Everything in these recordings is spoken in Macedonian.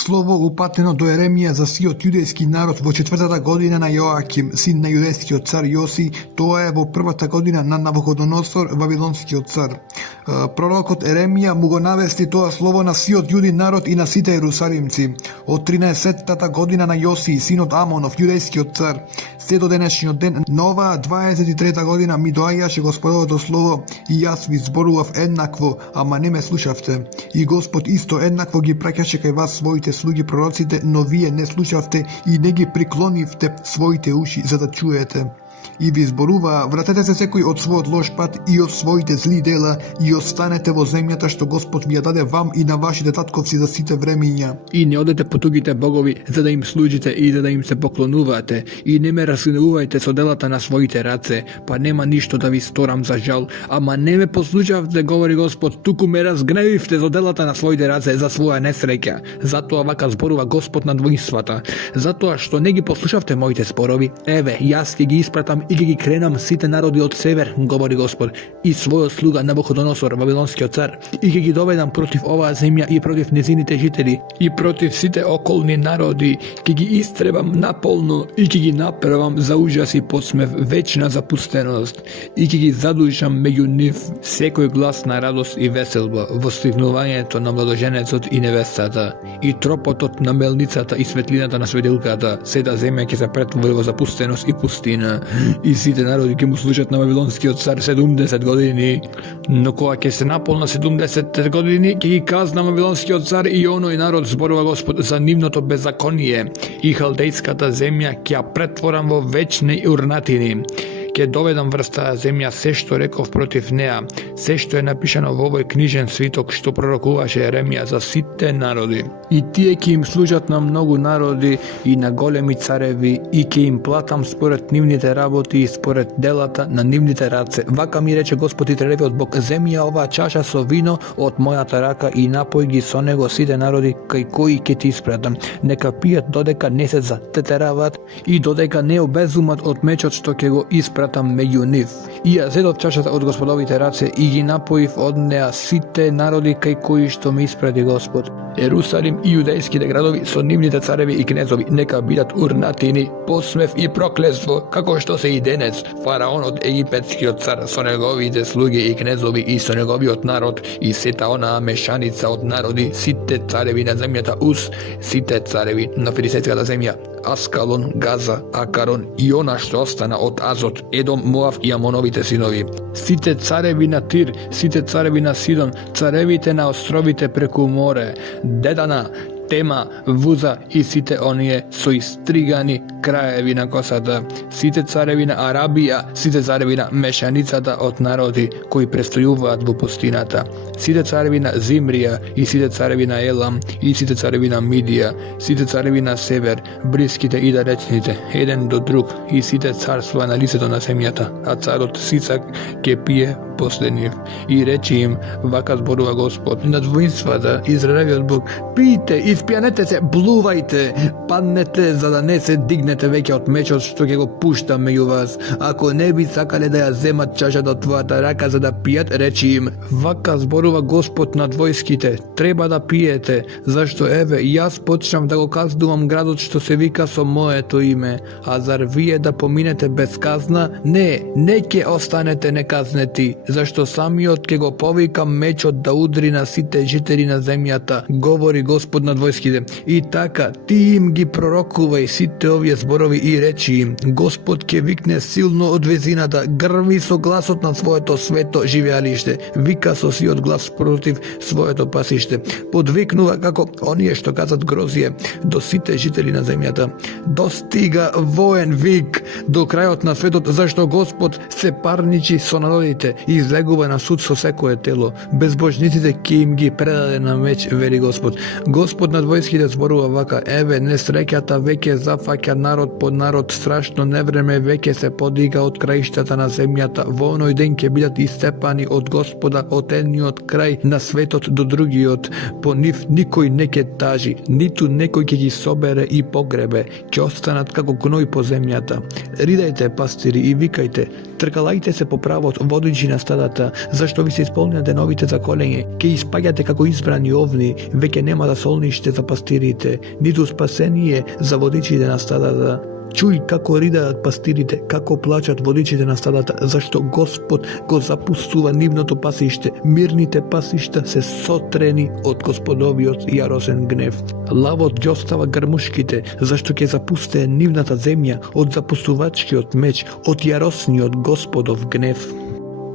Слово упатено до Еремија за сиот јудејски народ во 4-та година на Јоаким, син на јудејскиот цар Јоси, тоа е во 1-та година на Навуходоносор, вавилонскиот цар. Пророкот Еремија му го навести тоа слово на сиот јудин народ и на сите ерусалимци. Од 13-та година на Јоси, синот Амонов, јудејскиот цар, се до денешниот ден, на оваа 23-та година ми доаѓаше Господовото слово и јас ви зборував еднакво, ама не ме слушавте. И Господ исто еднакво ги праќаше кај вас своите слуги пророците, но вие не слушавте и не ги приклонивте своите уши за да чуете. И ви зборува: вратете се секој од својот лош пат и од своите зли дела и останете во земјата што Господ ви ја даде вам и на вашите татковци за сите времиња. И не одете по тугите богови за да им служите и за да им се поклонувате, и не ме разгневувајте со делата на своите раце, па нема ништо да ви сторам за жал, ама не ме послушавте, говори Господ, туку ме разгневивте за делата на своите раце за своја несреќа. Затоа вака зборува Господ на воинствата, затоа што не ги послушавте моите спорови, еве, јас ќе ги испратам и ќе ги кренам сите народи од север, говори Господ, и својот слуга Навуходоносор, вавилонскиот цар, и ќе ги доведам против оваа земја и против незините жители, и против сите околни народи, ќе ги истребам наполно и ќе ги направам за ужас и подсмев, вечна запустеност, и ќе ги задушам меѓу нив секој глас на радост и веселба, воствикнувањето на младоженецот и невестата, и тропотот на мелницата и светлината на светилката, сета земја ќе се претвори во запустеност и пустина, и сите народи ќе му служат на вавилонскиот цар 70 години. Но кога ќе се наполна 70 години, ќе ги казна вавилонскиот цар и оној народ, зборува Господ, за нивното беззаконие, и халдејската земја ќе ја претворам во вечни урнатини. Ќе доведам врз таа земја се што реков против неа, се што е напишано во овој книжен свиток што пророкуваше Еремија за сите народи. И тие ќе им служат на многу народи и на големи цареви, и ќе им платам според нивните работи и според делата на нивните раце. Вака ми рече Господ Израелевиот Бог: земи ја оваа чаша со вино од мојата рака и напој ги со него сите народи кај кои ќе ти испратам. Нека пијат додека не се затетерават и додека не обезумат од мечот што ќе го испратам меѓу нив. И ја зедов чашата од Господовите раце и ги напоив од неа сите народи кај кои што ме испрати Господ. Ерусалим и јудејските градови со нивните цареви и кнезови нека бидат урнатини, посмев и проклество, како што се и денес. Фараонот, египетскиот цар, со неговите слуги и кнезови и со неговиот народ и сета онаа мешаница од народи, сите цареви на земјата Ус, сите цареви на филистејската земја, Аскалон, Газа, Акарон и она што остана од Азот, Едом, Моав и Амоновите синови. Сите цареви на Тир, сите цареви на Сидон, царевите на островите преку море, Дедана, Тема, Вуза и сите оние со истригани краеви на косата, сите цареви на Арабија, сите цареви на мешаницата од народи кои престојуваат во пустината, сите цареви на Зимрија и сите цареви на Елам и сите цареви на Мидија, сите цареви на север, блиските и далечните, еден до друг, и сите царства на лицето на земјата, а царот Сицак ќе пие после нив. И рече им: вака зборува Господ над воинствата, Израелевиот Бог: пијте, испијанете се, блувајте, паднете за да не се дигнете веќе од мечот што ќе го пуштам меѓу вас. Ако не би сакале да ја земат чашата од твојата рака за да пијат, рече им: вака зборува Господ над војските, треба да пиете, зашто еве јас почнав да го казнувам градот што се вика со моето име, а зар вие да поминете без казна? Не ќе останете неказнети, зашто самиот ќе го повикам мечот да удри на сите жители на земјата, говори Господ над војските. И така, ти им ги пророкувај сите овие зборови и речи им: Господ ќе викне силно од везината, грви со гласот на своето свето живеалиште, вика со сиот глас против своето пасиште, подвикнува како оние што казат грозие до сите жители на земјата. Достига воен вик до крајот на светот, зашто Господ се парничи со народите и излегува на суд со секое тело. Безбожниците ќе им ги предаде на меч, вели Господ. Господ над војските зборува вака: еве, несреќата веќе зафаќа народ по народ, страшно невреме веќе се подига од краиштата на земјата. Во оној ден ќе бидат истепани од Господа од едниот крај на светот до другиот. По нив никој не ќе тажи, ниту некој ќе ги собере и погребе, ќе останат како гној по земјата. Ридајте, пастири, и викајте, тркалајте се по правот, водичи на стадата, зашто ви се исполнете новите заколење, ке испаѓате како избрани овни, веќе нема да солниште за пастирите, ниту спасение за водичите на стадата. Чуј како ридаат пастирите, како плачат водичите на стадата, зашто Господ го запустува нивното пасиште. Мирните пасишта се сотрени од Господовиот јаросен гнев. Лавот ги остава грмушките, зашто ќе запустее нивната земја од запустувачкиот меч, од јаросниот Господов гнев.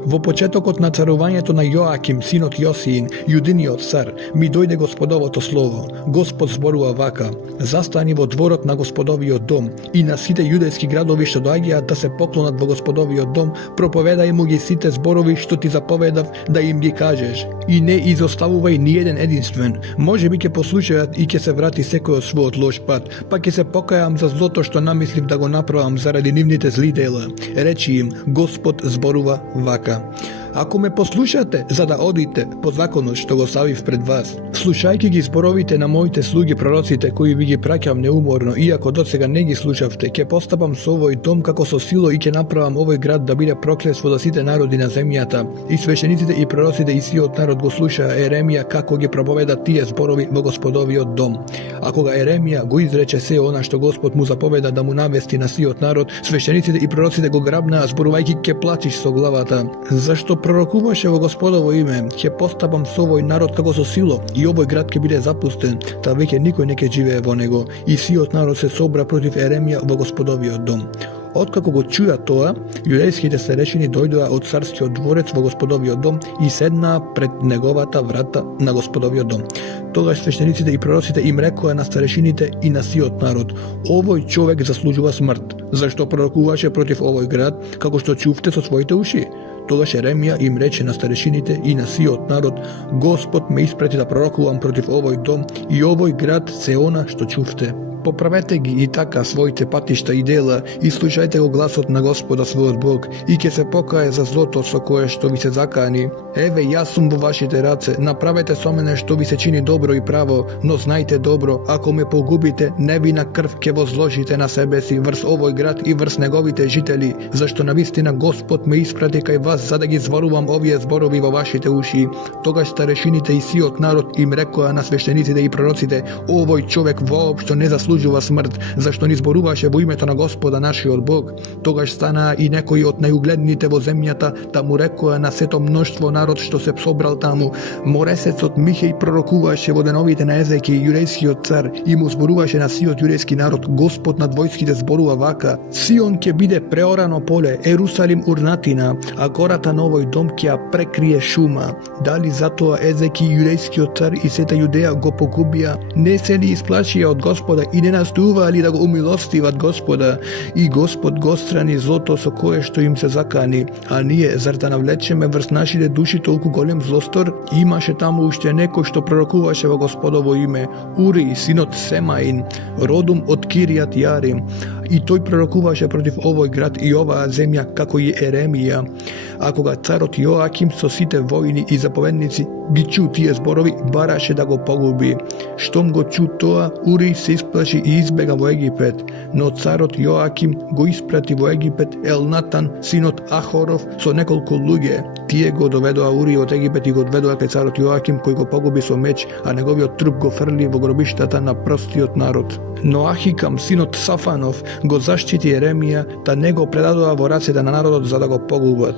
Во почетокот на царувањето на Јоаким, синот Јосиин, јудиниот цар, ми дојде Господовото слово. Господ зборува вака: застани во дворот на Господовиот дом и на сите јудејски градови што доаѓаат да се поклонат во Господовиот дом, проповедај му ги сите зборови што ти заповедав да им ги кажеш. И не изоставувај ни еден единствен. Може би ќе послушаат и ќе се врати секој од својот лош пат, па ќе се покајам за злото што намислив да го направам заради нивните зли дела. Речи им: Господ зборува вака: ако ме послушате за да одите по законот што го ставив пред вас, слушајќи ги зборовите на моите слуги пророците кои ви ги праќам неуморно, иако досега не ги слушавте, ќе постапам со овој дом како со сило и ќе направам овој град да биде проклетство за сите народи на земјата. И свештениците и пророците и сиот народ го слушаа Еремија како ги проповеда тие зборови во Господовиот дом. А кога Еремија го изрече се она што Господ му заповеда да му навести на сиот народ, свештениците и пророците го грабнаа зборувајќи: ќе плачиш со главата, зашто пророкуваше во Господово име: ќе постапам со овој народ како со сило и овој град ќе биде запустен, та веќе никој не ќе живее во него. И сиот народ се собра против Еремија во Господовиот дом. Откако го чуја тоа, јудејските старешини дојдоа од царскиот дворец во Господовиот дом и седнаа пред неговата врата на Господовиот дом. Тогаш свештениците и пророците им рекоа на старешините и на сиот народ: овој човек заслужува смрт, зашто пророкуваше против овој град, како што чувте со своите уши. Тогаш Еремија им рече на старешините и на сиот народ: Господ ме испрати да пророкувам против овој дом и овој град се она што чувте. Поправете ги и така своите патишта и дела и слушајте го гласот на Господа својот Бог и ќе се покае за злото со кое што ви се закани. Еве, јас сум во вашите раце, направете со мене што ви се чини добро и право, но знајте добро, ако ме погубите, невина крв ќе возложите на себе си врз овој град и врз неговите жители, зашто навистина Господ ме испрати кај вас за да ги зборувам овие зборови во вашите уши. Тогаш старешините и сиот народ им рекоа на свештениците и пророците: овој човек воопшто не заслужува смрт, зашто ни зборуваше во името на Господа нашиот Бог. Тогаш станаа и некои од најугледните во земјата, да му рекоа на сето мноштво народ што се собрал таму: Моресецот Михеј пророкуваше во деновите на Езеки, јудејскиот цар, и му зборуваше на сиот јудејски народ: Господ над војските зборува вака: Сион ќе биде преорано поле, Ерусалим урнатина, а гората на овој дом ќе ја прекрие шума. Дали затоа Езеки, јудејскиот цар, и сета Јудеја го погубија? Не се ли исплашија од Господа и не настоуваа ли да го умилостиват Господа? И Господ го страни злото со кое што им се закани. А ние, зар да навлечеме врз нашите души толку голем злостор? Имаше таму уште некој што пророкуваше во Господово име: Ури, синот Семаин, родум од Киријат Јарим. И тој пророкуваше против овој град и оваа земја како и Еремија. А кога царот Јоаким со сите војни и заповедници ги чу тие зборови, бараше да го погуби. Штом го чу тоа, Ури се исплаши и избега во Египет. Но царот Јоаким го испрати во Египет Елнатан, синот Ахоров, со неколку луѓе. Тие го доведоа Ури од Египет и го одведоа кај царот Јоаким, кој го погуби со меч, а неговиот труп го фрли во гробиштата на простиот народ. Но Ахикам, синот Сафанов, го заштити Еремија, да не го предадоа во рацете на народот за да го погубат.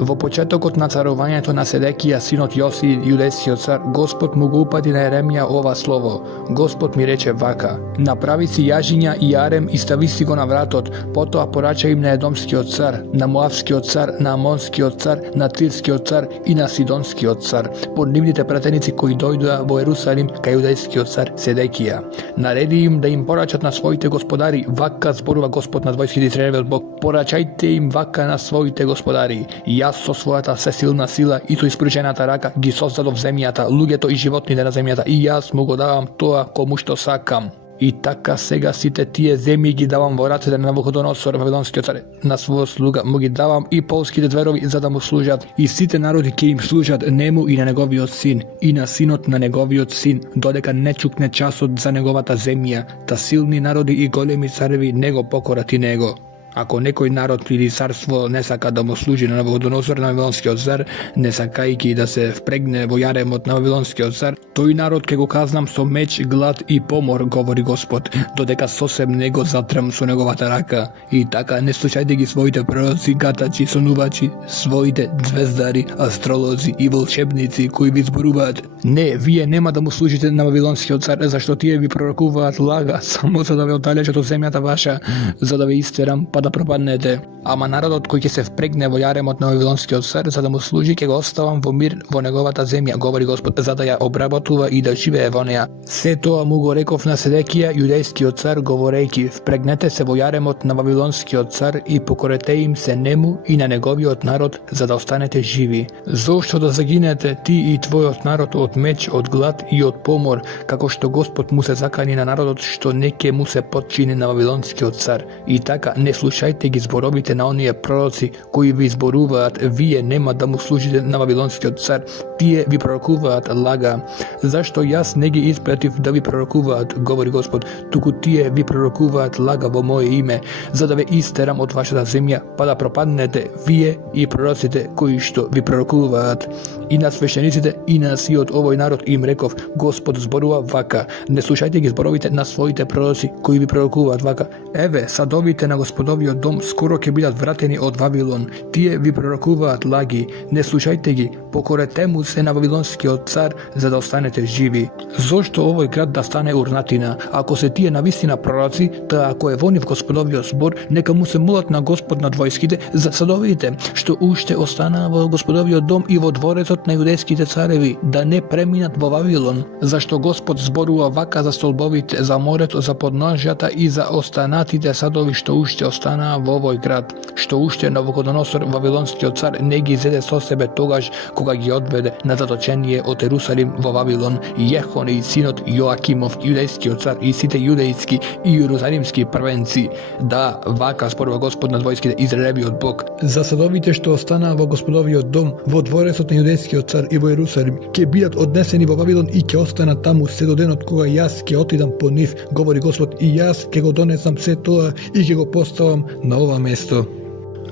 Во почетокот на царувањето на Седекија, синот Јоси, јудејскиот цар, Господ му го упати на Еремија ова слово: Господ ми рече вака: направи си јажиња и јарем и стави си го на вратот, потоа порача им на Едомскиот цар, на Моавскиот цар, на Амонскиот цар, на Тирскиот цар и на Сидонскиот цар, под нивните пратеници кои дојдоа во Ерусалим кај јудејскиот цар Седекија. Нареди им да им порачат на своите господари: вака зборува Господ над војските Израелевиот Бог, порачајте им вака на своите господари: Јас со својата всесилна сила и со испручената рака ги создадов земјата, луѓето и животните на земјата, и јас му го давам тоа кому што сакам. И така сега сите тие земји ги давам во рацете на Навуходоносор, вавилонскиот цар, на својот слуга, му ги давам и полските дверови за да му служат, и сите народи ќе им служат нему и на неговиот син, и на синот на неговиот син, додека не чукне часот за неговата земја, та силни народи и големи цареви не го покорат и него. Ako nekoj narod ili carstvo ne saka da mu služi na Navuhodonosor, na Vavilonski car, ne sakajki da se vpregne vojarem od Vavilonski car, toj narod ke go kaznam so meč, glad i pomor, govori Gospod, dodeka sosem nego zatrem su negovata raka. I taka ne slušajte gi svojite proroci, gatači, sonuvači, svojite zvezdari, astrolozi i volšebnici koji vi zboruvat. Ne, vije nema da mu služite na Vavilonski car, zašto tije vi prorokuvat laga, samo za da ve otaljačat od zemljata vaša, za da ve isteram pa da propadnete. Ama narodot koji će se vpregne vojarem od Vavilonski car, za da mu služi ke go ostavam vo mir vo negovata zemlja, govori Gospod, za da ja obrabotuva i da žive vo neja. Se to mu go rekov na Sedekija, judejski car, govorejki, vpregnete se vojarem od Vavilonski car i pokorete im se nemu i na negovi od narod, za da ostanete živi. Zašto da zaginete ti i tvoj narod od meč, od glad i od pomor, kako što Gospod mu se zakani na narodot što neke mu se podčini na Vavilonski car. I taka ne slušajte gi zborovite na onije proroci koji vi zboruvat, vije nema da mu služite na Vavilonski car, tije vi prorokuvat laga. Zašto jas ne gi isprativ da vi prorokuvat, govori Gospod, tuku tije vi prorokuvat laga vo moje ime, za da ve isteram od vašata zemlja, pa da propadnete vije i prorocite koji što vi prorokuvat. I na sveštenicite i na siot ovoj narod im rekov, Gospod zboruva vaka, ne slušajte gi zborovite na svojite proroci koji vi prorokuvat vaka. Eve, sadovite na Gospodovio dom, skoro ke bidat vrateni od Vavilon, tije vi prorokuvat lagi, ne slušajte gi, pokorete mu se na Vavilonski car, za da ostanete živi. Zašto ovoj grad da stane urnatina? Ako se tije navistina proroci, ta ako je voniv Gospodovio zbor, neka mu se molat na Gospod nad vojskite, sadovite, što ušte ostana vo Gospodovio dom i vo dvorecot na judejskite carevi, da ne preminat vo Vavilon. Zašto Gospod zboruva vaka za stolbovite, za moreto, za podnožjata i za ostanatite sadovi što ušte ostana vo ovoj grad, što ušte Navuhodonosor Vavilonski car negi zede so sebe togaž koga gi odvede na zatočenje od Jerusalim vo Vavilon, Jehone i sinot Joakimov, judejski car i site judejski i jerusalimski prvenci, da vaka sporva Gospod nad vojskite Izraelevi od Bog. Zasadovite što ostana vo Gospodovio dom, vo dvorecot na judejski car i vo Jerusalim, ke bidat odneseni vo Vavilon i ke ostana tamu sve do den od koga jas ke otidam po njih, govori Gospod, i jas ke go donesam sve toa i ke go postavam na ova mesto.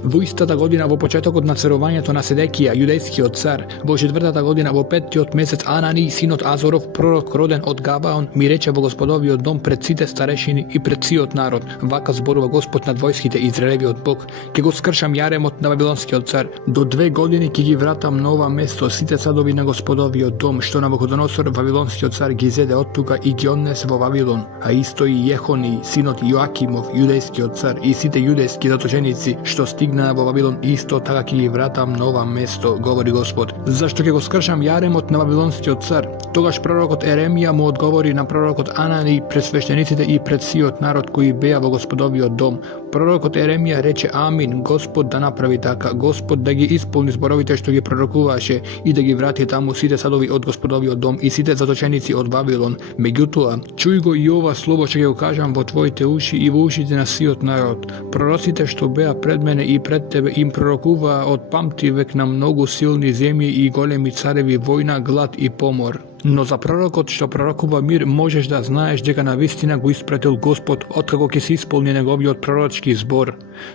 Vo istata godina vo početok od nacerovanja to na Sedekija, judejski car, vo četvrtata godina vo peti od mesec Anani, sinot Azorov, prorok roden od Gabaon, mi reče vo Gospodovio dom pred site starešini i pred siot narod, vaka zboruva Gospod nad vojskite Izraelevi od Bog, ke go skršam jaremot na Vavilonski car, do 2 godine ke gi vratam na ova mesto, site sadovi na Gospodovio dom, što Navuhodonosor Vavilonski car gi zede od tuga i gi odnese vo Vavilon, a isto i Jehoni, sinot Joakimov, judejski car, i site judejski zatočenici, što stigna vo Vavilon isto taka ki gi vratam na ova mesto, govori Gospod. Zašto ke go skršam jaremot na Vavilonski car? Togaš prorokot Eremija mu odgovori na prorokot Anani pred sveštenicite i pred siot narod koji beja vo Gospodovio dom. Prorokot Eremija reče amin, Gospod da napravi taka, Gospod da gi ispolni zborovite što gi prorokuvaše i da gi vrati tamo site sadovi od Gospodovio dom i site zatočenici od Vavilon. Međutova, čuj go i ova slovo što ga kažam vo tvojite uši i vo ušite na siot narod. Prorocite što beja pred mene i pred tebe im prorokuva od pamti vek na mnogu silni zemlji i golemi carevi vojna, glad i pomor. No za prorokot što prorokuva mir možeš da znaješ дека na vistina go ispratil Gospod otkako ke se ispolni negovio proročki zbor.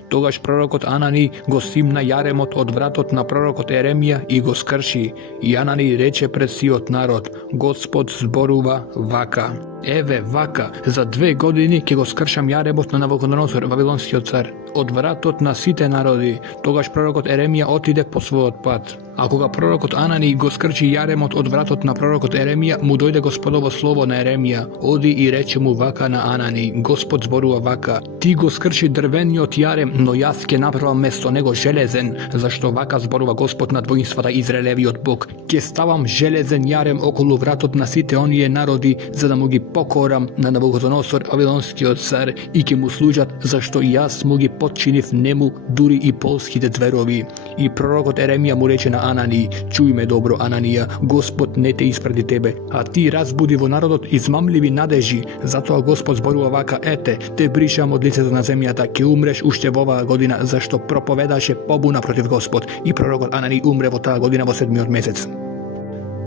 Togaš prorokot Anani go simna jaremot od vratot na prorokot Eremija i go skrši. I Anani reče pred siot narod, Gospod zboruva vaka. Eve vaka, za 2 godine ke go skršam jaremot na Navuhodonosor Vavilonski car. Od vratot na site narodi, togaš prorokot Eremija otide po svoj otpad. Ako ga prorokot Anani go skrči jaremot od vratot na prorokot Eremija, mu dojde Gospodovo slovo na Eremija, odi i reče mu vaka na Anani, Gospod zboruva vaka, ti go skrči drveni od jarem, no jaske naprava mesto nego železen, zašto vaka zboruva Gospod nad vojnstvata Izraelevi od Bog, ke stavam železen jarem okolo vratot na site onije narodi, za da mu gi pokoram na Navuhodonosor Vavilonski car i ke mu služat, zašto jas mu gi podčiniv nemu duri i polskite dverovi. I prorokot Eremija mu reče na Anani, čuj me dobro Ananija, Gospod ne te ispredi tebe, a ti razbudi vo narodot izmamljivi nadeži, zato Gospod zboruva vaka, ete, te brišam od liceta na zemljata, ke umreš ušte v ova godina, zašto propovedaše pobuna protiv Gospod, i prorokot Anani umre vo ta godina vo 7. mesec.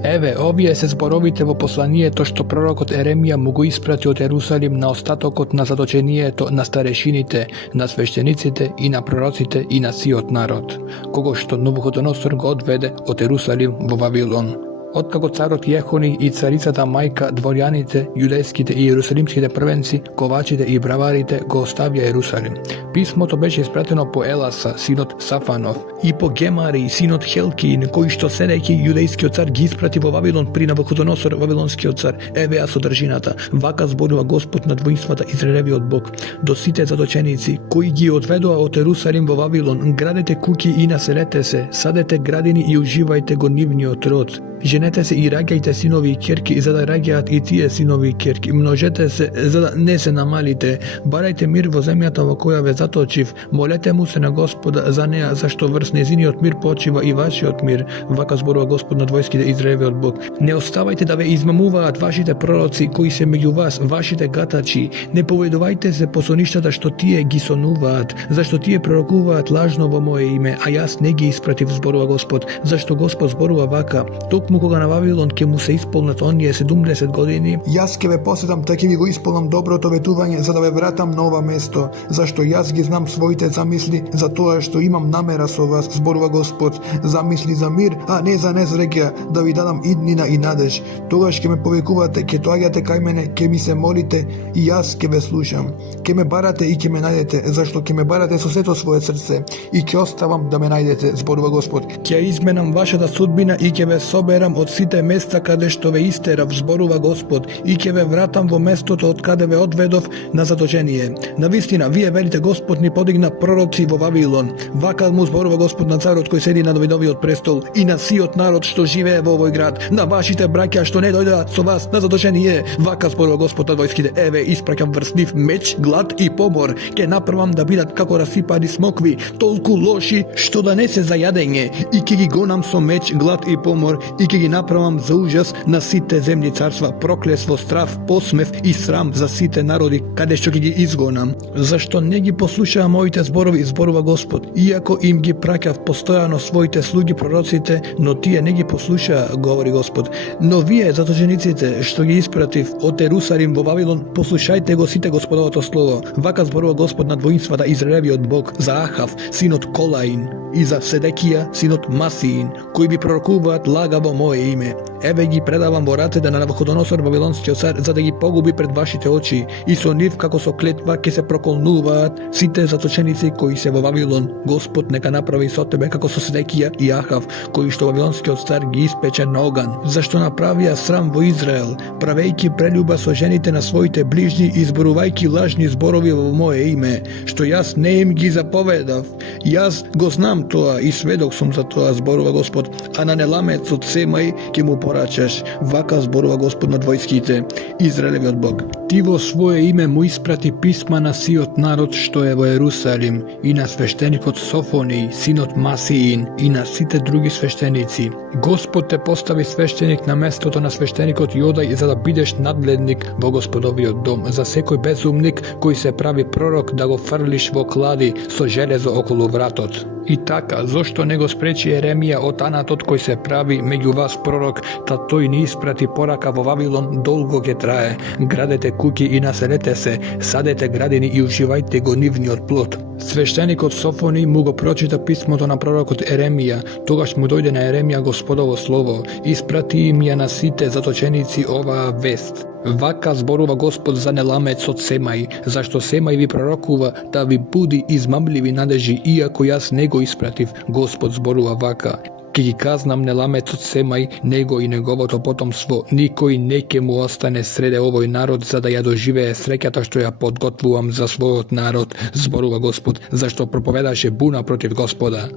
Еве, овие се зборовите во посланието што пророкот Еремија му го испрати од Ерусалим на остатокот на задочението на старешините, на свештениците и на пророците и на сиот народ, кого што Навуходоносор го одведе од Ерусалим во Вавилон. Откако царот Јехони и царицата мајка, дворјаните, јудејските и јерусалимските првенци, ковачите и браварите го оставија Ерусалим. Писмото беше испратено по Еласа, синот Сафанов, и по Гемари, синот Хелкин, кој што седејќи јудејскиот цар ги испрати во Вавилон при Навуходоносор, вавилонскиот цар. Еве ја содржината. Вака зборува Господ на двоинствата Израелевиот Бог. До сите задоченици, кои ги одведоа од Ерусалим во Вавилон, градете куќи и населете се, садете градини и уживајте го нивниот род. Женете се и раѓајте синови и ќерки, за да раѓаат и тие синови и ќерки. Множете се, за да не се намалите. Барајте мир во земјата во која ве заточив. Молете му се на Господа за неа, зашто врз незиниот мир почива и вашиот мир. Вака зборува Господ на двојските Израелевиот Бог. Не оставајте да ве измамуваат вашите пророци кои се меѓу вас, вашите гатачи. Не поведувајте се по соништата што тие ги сонуваат, зашто тие пророкуваат лажно во мое име, а јас не ги испратив, зборува Господ. Зашто Господ зборува вака: токму кога на Вавилон ќе му се исполнат оние 70 години, Јас ќе ве посетам, та ќе ви го исполнам доброто ветување, за да ве вратам на ова место, зашто јас ги знам своите замисли за тоа што имам намера со вас, зборува Господ, замисли за мир, а не за незреќа, да ви дадам иднина и надеж. Тогаш ќе ме повикувате, ќе доаѓате кај мене, ќе ми се молите и јас ќе ве слушам. Ќе ме барате и ќе ме најдете, зашто ќе ме барате со сето свое срце и ќе оставам да ме најдете, зборува Господ. ќе изменам вашата судбина и ќе ве соберам од сите места каде што ве истерав, зборува Господ, и ќе ве вратам во местото од каде ве одведов на заточение. Навистина, вие велите: Господ ни подигна пророци во Вавилон. Вака му зборува Господ на царот кој седи на Давидовиот престол и на сиот народ што живее во овој град, на вашите браќа што не дојдоа со вас на заточение. Вака зборува Господ на војските: еве, испраќам врз нив меч, глад и помор. Ќе направам да бидат како расипани смокви, толку лоши што да не се за јадење, и ќе ги гонам со меч, глад и помор, и ќе ги направам за ужас на сите земни царства, проклество, страф, посмев и срам за сите народи каде што ќе ги изгонам. Зашто не ги послушаа моите зборови, зборува Господ, иако им ги праќав постојано своите слуги пророците, но тие не ги послушаа, говори Господ. Но вие, заточениците, што ги испратив од Ерусалим во Вавилон, послушајте го сите Господовото слово. Вака зборува Господ на двоинствата Израелевиот Бог за Ахав, синот Колаин, и за Седекија, синот Масиин, кои би пророкуваат лага во мое име. Еве ги предавам во рацете на Навуходоносор, вавилонскиот цар, за да ги погуби пред вашите очи, и со нив како со клетва ќе се проколнуваат сите заточеници кои се во Вавилон. Господ нека направи со тебе како со Седекија и Ахав, кои што вавилонскиот цар ги испече на оган. Зашто направија срам во Израел, правејќи прелюба со жените на своите ближни и зборувајќи лажни зборови во мое име, што јас не им ги заповедав. Јас го знам тоа и сведок сум за тоа, зборува Господ, а на неламецот Семај ќе му порачаш. Вака зборува Господ на двојските, Израелевиот Бог. Ти во свое име му испрати писма на сиот народ што е во Ерусалим, и на свештеникот Софони, синот Масиин, и на сите други свештеници. Господ те постави свештеник на местото на свештеникот Јодај, за да бидеш надледник во Господовиот дом, за секој безумник кој се прави пророк да го фрлиш во клади со железо околу вратот. И така, зошто не го спречи Еремија од анатот кој се прави меѓу вас пророк, та тој ни испрати порака во Вавилон, долго ќе трае. Градете куќи и населете се, садете градини и уживајте го нивниот плод. Свештеникот Софони му го прочита писмото на пророкот Еремија, тогаш му дојде на Еремија Господово слово: испрати им ја на сите заточеници оваа вест. Вака зборува Господ за неламецот Семај, зашто Семај ви пророкува да ви буди измамливи надежи, иако јас не го испратив. Господ зборува вака: ќе ги казнам неламецот Семај, него и неговото потомство, никој не ќе му остане среде овој народ, за да ја доживее среќата што ја подготвувам за својот народ, зборува Господ, зашто проповедаше буна против Господа.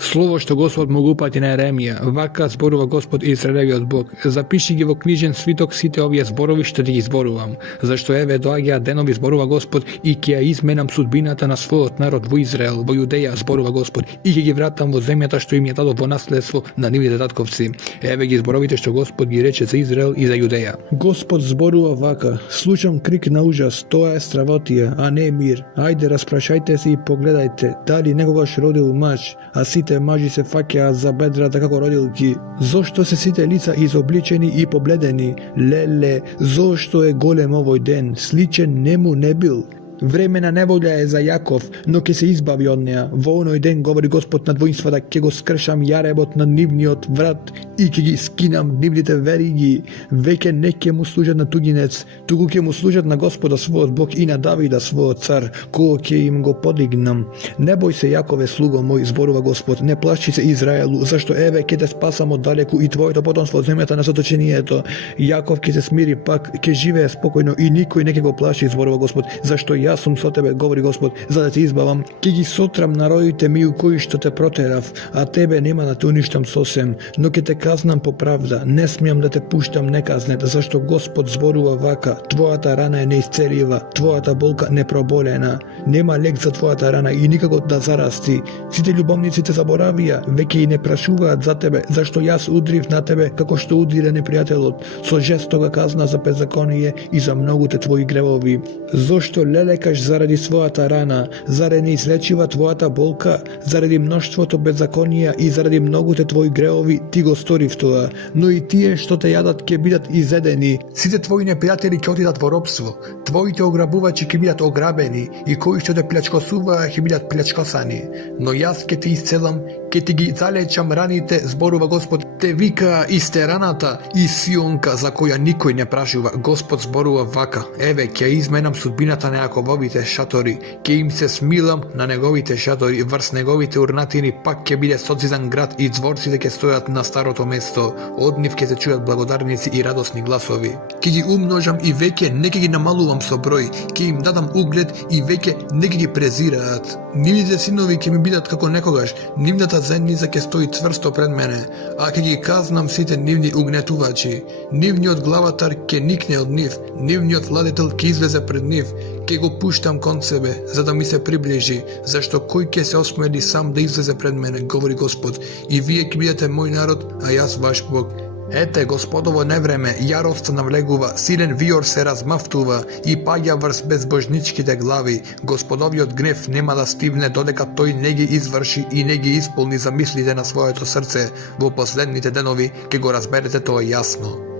Слово што Господ му го упати на Еремија, вака зборува Господ Израелевиот Бог: запиши ги во книжен свиток сите овие зборови што ти ги зборувам, зашто еве доаѓаат денови, зборува Господ, и ќе ја изменам судбината на својот народ во Израел, во Јудеја, зборува Господ, и ќе ги вратам во земјата што им ја дадов во наследство на нивните татковци. Еве ги зборовите што Господ ги рече за Израел и за Јудеја. Господ зборува вака: слушам крик на ужас, тоа е стравотија, а не мир. Ајде, распрашајте се и погледајте, дали некогаш родил маж, а сите сите мажи се фаќаат за бедрата како родилки? Зошто се сите лица изобличени и побледени? Леле, зошто е голем овој ден? Сличен нему не бил. Време на неволја е за Јаков, но ќе се избави од неа. Во оној ден, говори Господ на воинствата, ќе го скршам јаребот на нивниот врат и ќе ги скинам нивните вериги. Веќе не ќе му служат на тугинец, туку ќе му служат на Господа својот Бог и на Давида својот цар, кој ќе им го подигнам. Не бој се, Јакове, слуго мој, зборува Господ, не плаши се, Израелу, зашто еве ќе те спасам од далеку и твоето потомство од земјата на заточението. Јаков ќе се смири пак, ќе живее спокојно и никој не ќе го плаши, зборува Господ, зашто јас сум со тебе, говори Господ, за да те избавам. Ќе ги сотрам народите ми у кои што те протерав, а тебе нема да те уништам сосем, но ќе те казнам по правда, не смеам да те пуштам неказнет, зашто Господ зборува вака, твојата рана е неисцелива, твојата болка непроболена, нема лек за твојата рана и никако да зарасти. Сите љубовници те заборавија, веќе и не прашуваат за тебе, зашто јас удрив на тебе како што удире непријателот, со жестока казна за беззаконие и за многуте твои гревови. Зошто лелекаш заради својата рана, заради не излечива твојата болка, заради мноштвото беззаконија и заради многуте твои греови, ти го сторив тоа, но и тие што те јадат ќе бидат изедени. Сите твои непријатели ќе отидат во робство, твоите ограбувачи ќе бидат ограбени и кои што те плячкосуваа ќе бидат плячкосани. Но јас ќе те исцелам, ќе ти ги залечам раните, зборува Господ. Те вика исте раната и Сионка за која никој не прашува. Господ зборува вака: еве ќе изменам судбината на Јакововите шатори, ќе им се смилам на неговите шатори, врз неговите урнатини пак ќе биде социзан град и дворците ќе стојат на старото место. Од нив ќе се чујат благодарници и радосни гласови. Ќе ги умножам и веќе не ќе ги намалувам со број, ќе им дадам углед и веќе не ќе ги презираат. Нивните синови ќе ми бидат како некогаш, нивната зенница ќе стои цврсто пред мене, а ќе ги казнам сите нивни угнетувачи. Нивниот главатар ќе никне од нив, нивниот владетел ќе излезе пред нив, ќе го пуштам кон себе, за да ми се приближи, зашто кој ќе се осмели сам да излезе пред мене, говори Господ, и вие ќе бидете мој народ, а јас ваш Бог. Ете, Господово невреме, јароста навлегува, силен виор се размавтува и паѓа врз безбожничките глави. Господовиот гнев нема да стивне додека тој не ги изврши и не ги исполни замислите на своето срце. Во последните денови ќе го разберете тоа јасно.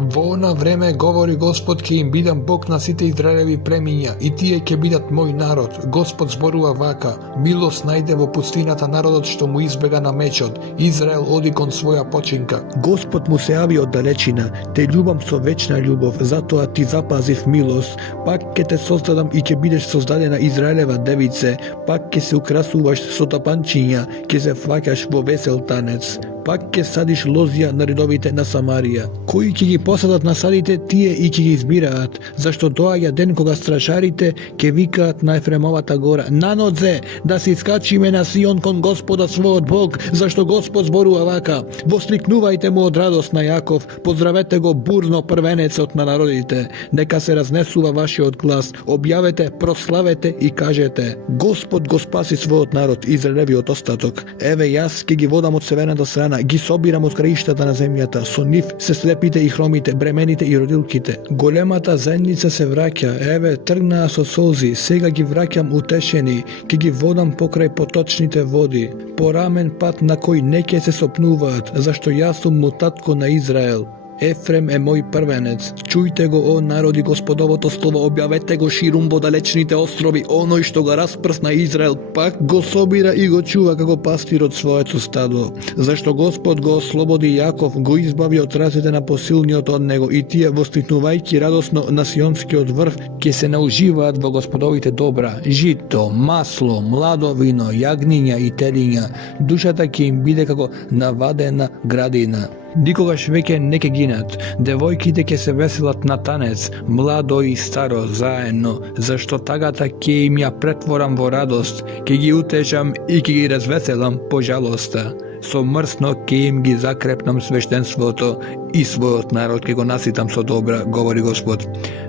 Во она време, говори Господ, ќе им бидам Бог на сите Израелеви племиња и тие ќе бидат мој народ. Господ зборува вака: милост најде во пустината народот што му избега на мечот. Израел оди кон своја починка. Господ му се јави од далечина, те љубам со вечна љубов, затоа ти запазив милост. Пак ќе те создадам и ќе бидеш создадена Израелева девице, пак ќе се украсуваш со тапанчиња, ќе се фаќаш во весел танец. Пак ќе садиш лозија на редовите на Самарија. Кои ќе ги посадат насадите, тие и ќе ги избираат, зашто доаѓа ден кога стражарите ќе викаат на Ефремовата гора: нанодзе, да се искачиме на Сион кон Господа својот Бог, зашто Господ зборува вака: воскликнувајте му од радост на Јаков, поздравете го бурно првенецот на народите, нека се разнесува вашиот глас, објавете, прославете и кажете: Господ го спаси својот народ, Израелевиот остаток. Еве јас ќе ги водам од северната страна, ги собирам од краиштата на земјата, со нив се слепите и хромите, бремените и родилките. Големата заедница се враќа, еве тргнаа со солзи, сега ги враќам утешени, ќе ги водам покрај поточните води, по рамен пат на кој не ќе се сопнуваат, зашто јас сум му татко на Израел. Ефрем е мој првенец. Чујте го, о народи, Господовото слово, објавете го ширум во далечните острови, оној што го распрсна Израел, пак го собира и го чува како пастир од своето стадо. Зашто Господ го ослободи Јаков, го избави од рацете на посилниот од него, и тие, воскликнувајќи радосно на Сионскиот врв, ќе се науживаат во Господовите добра: жито, масло, младо вино, јагниња и телиња. Душата ќе им биде како навадена градина. Никогаш веќе не ќе гинат, девојките ќе се веселат на танец, младо и старо заедно, зашто тагата ќе им ја претворам во радост, ќе ги утешам и ќе ги развеселам по жалоста. Со мрсно ќе им ги закрепнам свештенството и својот народ ќе го наситам со добра, говори Господ.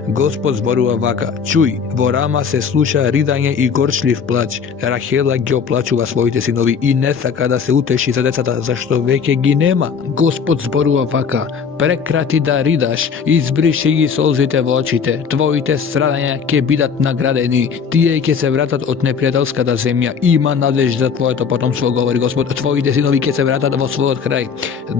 Господ зборува вака: чуј, во Рама се слуша ридање и горчлив плач. Рахела ги оплачува своите синови и не сака да се утеши за децата, зашто веќе ги нема. Господ зборува вака: прекрати да ридаш, избриши ги солзите во очите, твоите страдања ќе бидат наградени, тие ќе се вратат од непријателската земја, има надеж за твоето потомство, говори Господ, твоите синови ќе се вратат во својот крај.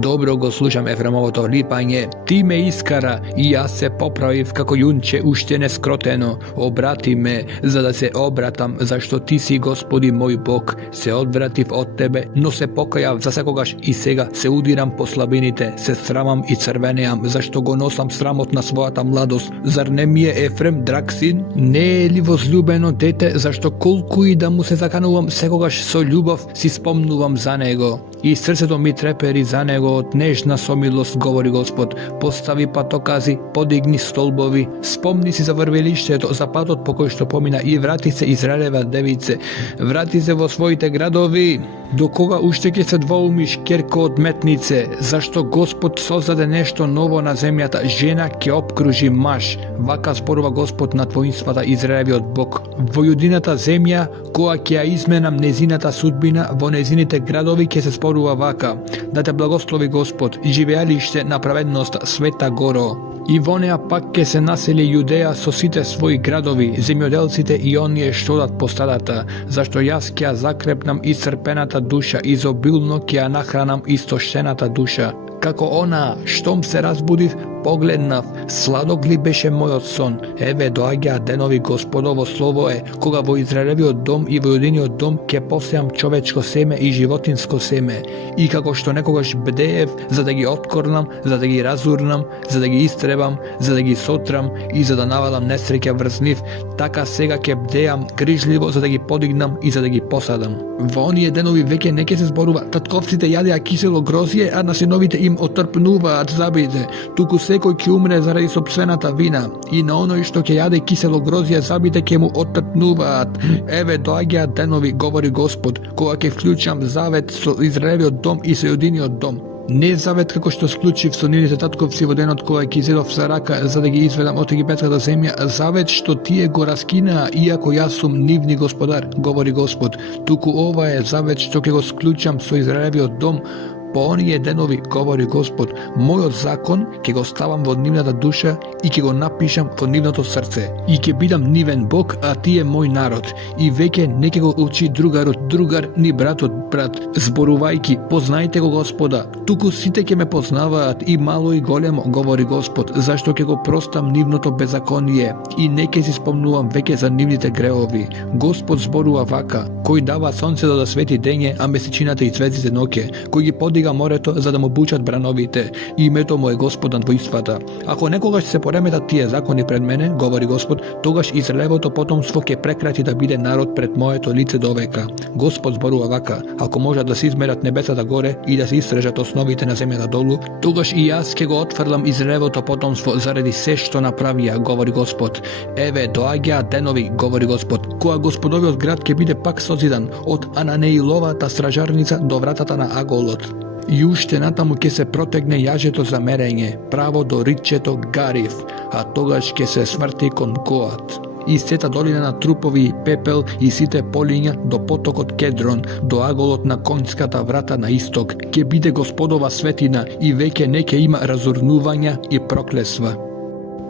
Добро го слушам Ефремовото липање, ти ме искара и јас се поправив како јунче уште не скротено, обрати ме за да се обратам, зашто ти си Господи мој Бог, се одвратив од тебе, но се покајав за секогаш и сега се удирам по слабините, се срамам и црвенеам, зашто го носам срамот на својата младост. Зар не ми е Ефрем драг син? Не е ли возлюбено дете, зашто колку и да му се заканувам, секогаш со љубов си спомнувам за него. И срцето ми трепери за него од нежна сомилост, говори Господ. Постави патокази, подигни столбови, спомни си за врвелиштето, за патот по кој што помина и врати се Израелева девице. Врати се во своите градови. До кога уште ќе се двоумиш, керко од метнице? Зашто Господ создаде нешто ново на земјата, жена ќе обкружи маж. Вака зборува Господ на воинствата Израелевиот Бог. Во јудината земја, која ќе ја изменам незината судбина, во незините градови ќе се зборува вака. Да те благослови Господ, живеалиште на праведноста, Света Горо. И во неа пак ќе се насели Јудеја со сите своји градови, земјоделците и оние што одат по стадата, зашто јас ќе ја закрепнам исцрпената душа, изобилно ќе ја нахранам истошената душа. Како она, штом се разбудив, погледнав, сладок ли беше мојот сон? Еве доаѓаа денови, Господово слово е, кога во Израелевиот дом и во Јудиниот дом ќе посеам човечко семе и животинско семе. И како што некогаш бдеев за да ги откорнам, за да ги разурнам, за да ги истребам, за да ги сотрам и за да навалам несреќа врз нив, така сега ќе бдеам грижливо за да ги подигнам и за да ги посадам. Во оние денови веќе не ќе се зборува, татковците јадеа кисело грозје, а на синовите им отрпнуваат забите, туку секој ќе умре заради сопствената вина, и на оној што ќе јаде кисело грозје забите ќе му отрпнуваат. Еве доаѓаат денови, говори Господ, кога ќе вклучам завет со Израелевиот дом и со Јудиниот дом. Не завет како што склучив со нивните татковци во денот кога ќе изедов за рака за да ги изведам од египетската земја, завет што тие го раскинаа, иако јас сум нивни господар, говори Господ. Туку ова е завет што ќе го склучам со Израелевиот дом, по оние денови, говори Господ, мојот закон ќе го ставам во нивната душа и ќе го напишам во нивното срце. И ќе бидам нивен Бог, а тие мој народ. И веќе не ќе го учи другарот другар, ни братот брат, зборувајки, познајте го Господа. Туку сите ќе ме познаваат, и мало и големо, говори Господ, зашто ќе го простам нивното беззаконие и не ќе си спомнувам веќе за нивните греови. Господ зборува вака, кој дава сонцето да свети дење, а месечината и звездите ноќе, кој ги подига морето за да му бучат брановите, и името му е Господ над воинствата. Ако некогаш се пореметат тие закони пред мене, говори Господ, тогаш Израелевото потомство ќе прекрати да биде народ пред моето лице до века. Господ зборува вака, ако можат да се измерат небесата горе и да се истрежат основите на земјата долу, тогаш и јас ќе го отфрлам Израелевото потомство заради се што направија, говори Господ. Еве доаѓаат денови, говори Господ, кога Господовиот град ќе биде пак созидан од Ананеиловата стражарница до вратата на Аголот. И уште натаму ќе се протегне јажето за мерење, право до ричето Гарив, а тогаш ќе се сврти кон Коат. И сета долина на трупови и пепел и сите полиња до потокот Кедрон, до аголот на конјската врата на исток, ќе биде Господова светина и веќе не ќе има разурнувања и проклесва.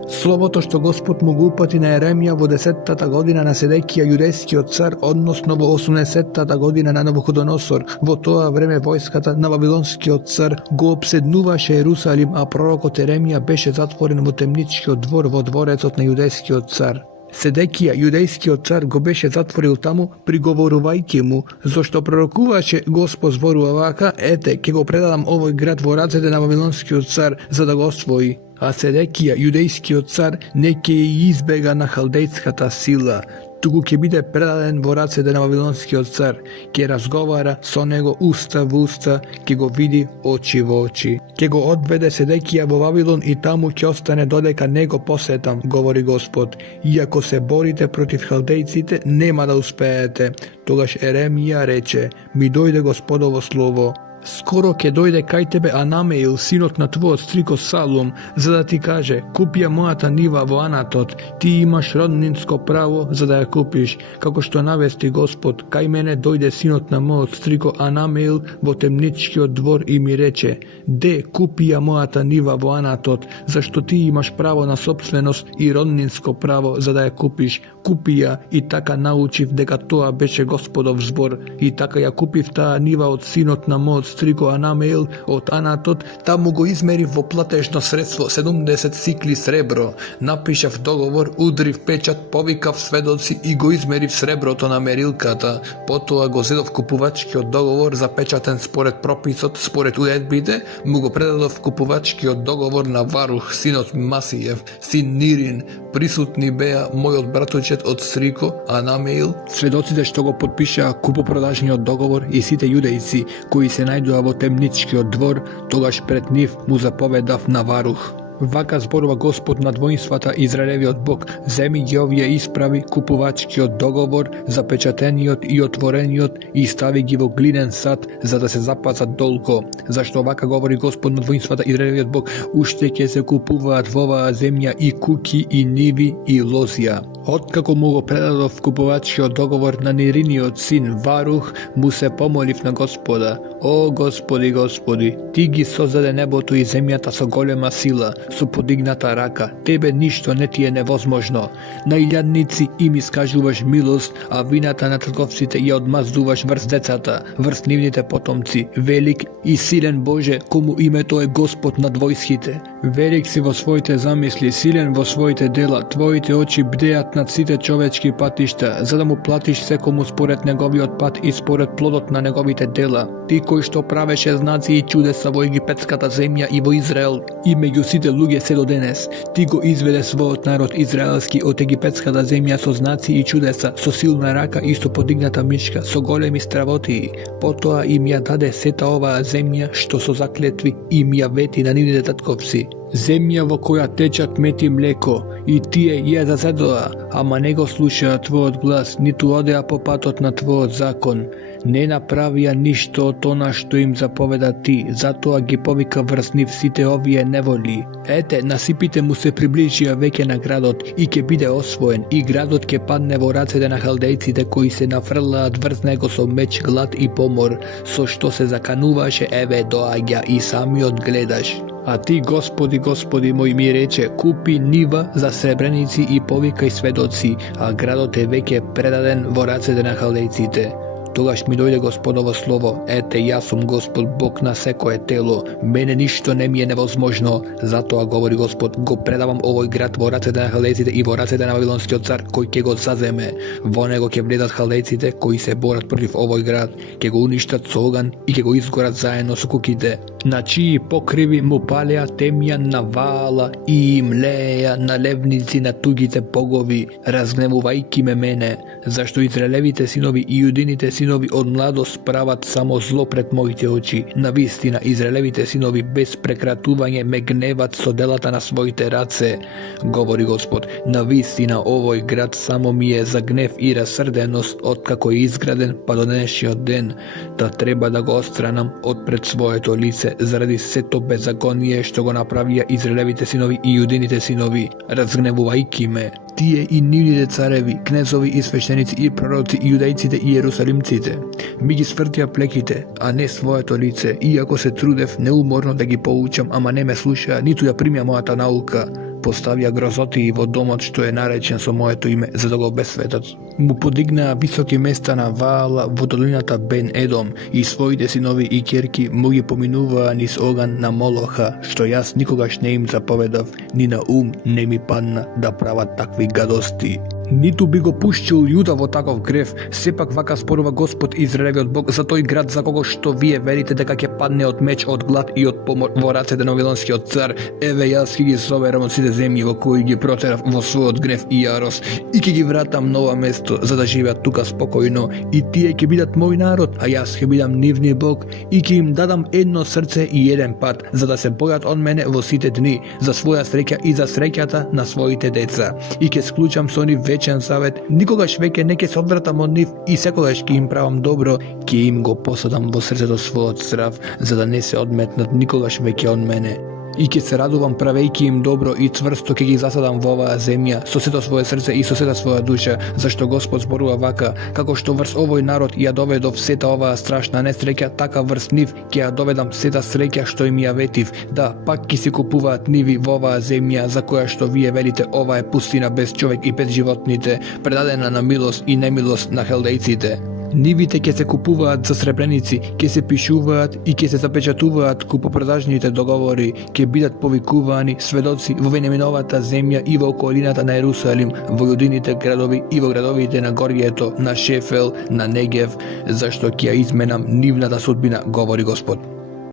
Словото што Господ му го упати на Еремија во 10-та година на Седекија јудејскиот цар, односно во 80-та година на Навуходоносор, во тоа време војската на Вавилонскиот цар го обседнуваше Ерусалим, а пророкот Еремија беше затворен во темничкиот двор во дворецот на јудејскиот цар. Седекија, јудејскиот цар, го беше затворил таму, приговорувајќи му, зашто пророкуваше Господ зборува вака, ете, ќе го предадам овој град во рацете на Вавилонскиот цар, за да го освои. А Седекија, јудејскиот цар, не ќе избега на халдејската сила, туку ќе биде предаден во рацете на Вавилонскиот цар, ќе разговара со него уста во уста, ќе го види очи во очи. Ќе го одведе Седекија во Вавилон и таму ќе остане додека не го посетам, говори Господ. И ако се борите против халдејците, нема да успеете. Тогаш Еремија рече, ми дојде Господово слово. Skoro ke dojde kaj tebe Anamejl, sinot na tvoj striko Salum, za da ti kaže, kupija mojata niva vo Anatot, ti imaš rodninsko pravo za da je kupiš, kako što navesti Gospod, kaj mene dojde sinot na moj striko Anamejl vo temnički dvor i mi reče, de kupija mojata niva vo Anatot, zašto ti imaš pravo na sopstvenost i rodninsko pravo za da je kupiš, kupija i taka naučiv deka toa beše Gospodov zbor i taka ja kupiv ta niva od sinot na moj striko Anamejl od Anatot, tamo go izmeriv vo platežno sredstvo 70 sikli srebro, napišav dogovor, udriv pečat, povikav svedoci i go izmeriv srebro to na merilkata, potom go zedov kupovački od dogovor zapečaten spored propisot, spored uredbite, mu go predadov kupovački od dogovor na Varuh, sinot Masijev, sin Nirin, prisutni beja moj od bratočet od striko Anamejl. Svedocite što go potpiša kupoprodažni od dogovor i site judejci koji se najdu vo temnički od dvor, togaž pred njih mu zapovedav na Varuh. Vaka zborova Gospod nad vojnstvata Izraelevi od Bog, zemi gdje ovdje ispravi kupovački od dogovor, zapečateniot i otvoreniot i stavi gi vo glinen sad, za da se zapaca dolko. Zašto ovaka govori Gospod nad vojnstvata Izraelevi od Bog, ušte se kupovat vova zemlja i kuki i nivi i lozija. Otkako mu go predadov kupovački od dogovor na Nirini od sin Varuh, mu se pomoliv na Gospoda. O Gospodi, Gospodi, ti gi sozade nebotu i zemljata so golema sila, su podignata raka, tebe ništo ne ti je nevozmožno. Na iljadnici im iskažuvaš milost, a vinata na trgovcite i odmazduvaš vrst decata, vrst nivnite potomci, velik i silen Bože, komu ime to je Gospod nad vojskite. Velik si vo svojite zamisli, silen vo svojite dela, tvojite oči bdejat nad site čovečki patišta, za da mu platiš se komu spored njegovi otpad i spored plodot na njegovite dela. Ti koji što praveše znaci i čudesa vo egipetskata zemlja i vo Izrael, i među site luge se do denes, ti go izvede svoj narod izraelski od egipetskata zemlja so znaci i čudesa, so silna raka isto podignata miška, so golemi stravotiji. Potoa im ja dade seta ova zemlja što so zakletvi im ja veti na nivnite tatkovci. Zemlja vo koja tečat meti mleko, i tije je za zedoa, ama nego slušaja tvoj glas, nitu odeja popatot na tvoj zakon. Ne napravija ništo od ona što im zapoveda ti, zato agi povika vrsniv site ovije nevoli. Ete, nasipite mu se približija veke na gradot, i ke bide osvojen, i gradot ke padne vo racede na haldejcite koji se nafrla dvrznego so meč, glad i pomor, so što se zakanuvaše eve doagja i sami odgledaš. A ti, Gospodi, Gospodi moj, mi reče, kupi niva za srebrenici i povikaj svedoci, a gradote veke predaden vo racede na haldejcite. Togaž mi dojde Gospodovo slovo, ete ja sam Gospod Bog na sekoje telo, mene ništo ne mi je nevozmožno, zato a govori Gospod, go predavam ovoj grad vo racede na haldejcite i vo racede na vavilonski car koji ke go zazeme, vo nego ke vledat haldejcite koji se borat protiv ovoj grad, ke go uništat s ogan i ke go izgorat zajedno s kukite. Na čiji pokrivi mu palja temja na vala i mleja na levnici na tugite bogovi, razgnevuvajki me mene, zašto Izraelevite sinovi i judinite sinovi od mladost pravat samo zlo pred mojite oči, na vistina Izraelevite sinovi bez prekratuvanje me gnevat so delata na svojite race, govori Gospod, na vistina ovoj grad samo mi je za gnev i rasrdenost otkako je izgraden pa do današnjeg den, da treba da go ostranam od pred svoje to lice, zaradi se to bezagonije što go napravija Izraelevite sinovi i judinite sinovi, razgnevuvajki me. Tije i nivnite carevi, knezovi i sveštenici i proroci i judejcite i jerusalimcite. Mi gi svrtja plekite, a ne svoje to lice, iako se trudev neumorno da gi poučam, ama ne me sluša, nitu ja primja moja ta nauka. Postavlja grozoti vo domot što je narečen so moje to ime, za da go besvetac. Mu podigna visoke mesta na vala vo dolinata Ben Edom i svojite sinovi i kjerki mu gi pominuva niz ogan na Moloha, što jas nikogaš ne im zapovedav, ni na ne mi padna da prava takvi gadosti. Nitu bi go pušćil juda vo takov grev, sepak vaka sporova Gospod Izraelevi od Bog za toj grad za kogo što vije verite da kak je padne od meč, od glad i od pomor vo racede novilonski od car, eve jas ki gi soveram od side zemlji vo koji gi proterav vo svoj od gnev i jaros, i ki gi vratam nova mesto za da živja tuka spokojno, i tije ke bidat moj narod, a jas ke bidam nivni Bog, i ki im dadam jedno srce i jedan pad, za da se bojat on mene vo site dni, za svoja sreća i za srećata na svojite deca, i ke sklučam s oni već вечен завет, никогаш веќе не ќе се одвратам од нив и секогаш ќе им правам добро, ќе им го посадам во срцето својот здрав, за да не се одметнат никогаш веќе од мене. И ќе се радувам правејќи им добро и цврсто ќе ги засадам во оваа земја со сето свое срце и со сета своја душа, зашто Господ зборува вака, како што врз овој народ ја доведов сета оваа страшна несреќа, така врз нив ќе ја доведам сета среќа што им ја ветив. Да, пак ќе се купуваат ниви во оваа земја за која што вие велите ова е пустина без човек и без животните, предадена на милост и немилост на хелдејците. Нивите ќе се купуваат за сребреници, ќе се пишуваат и ќе се запечатуваат купопродажните договори, ќе бидат повикувани сведоци во Вениаминовата земја и во околината на Ерусалим, во јудините градови и во градовите на Горјето, на Шефел, на Негев, зашто ќе ја изменам нивната судбина, говори Господ.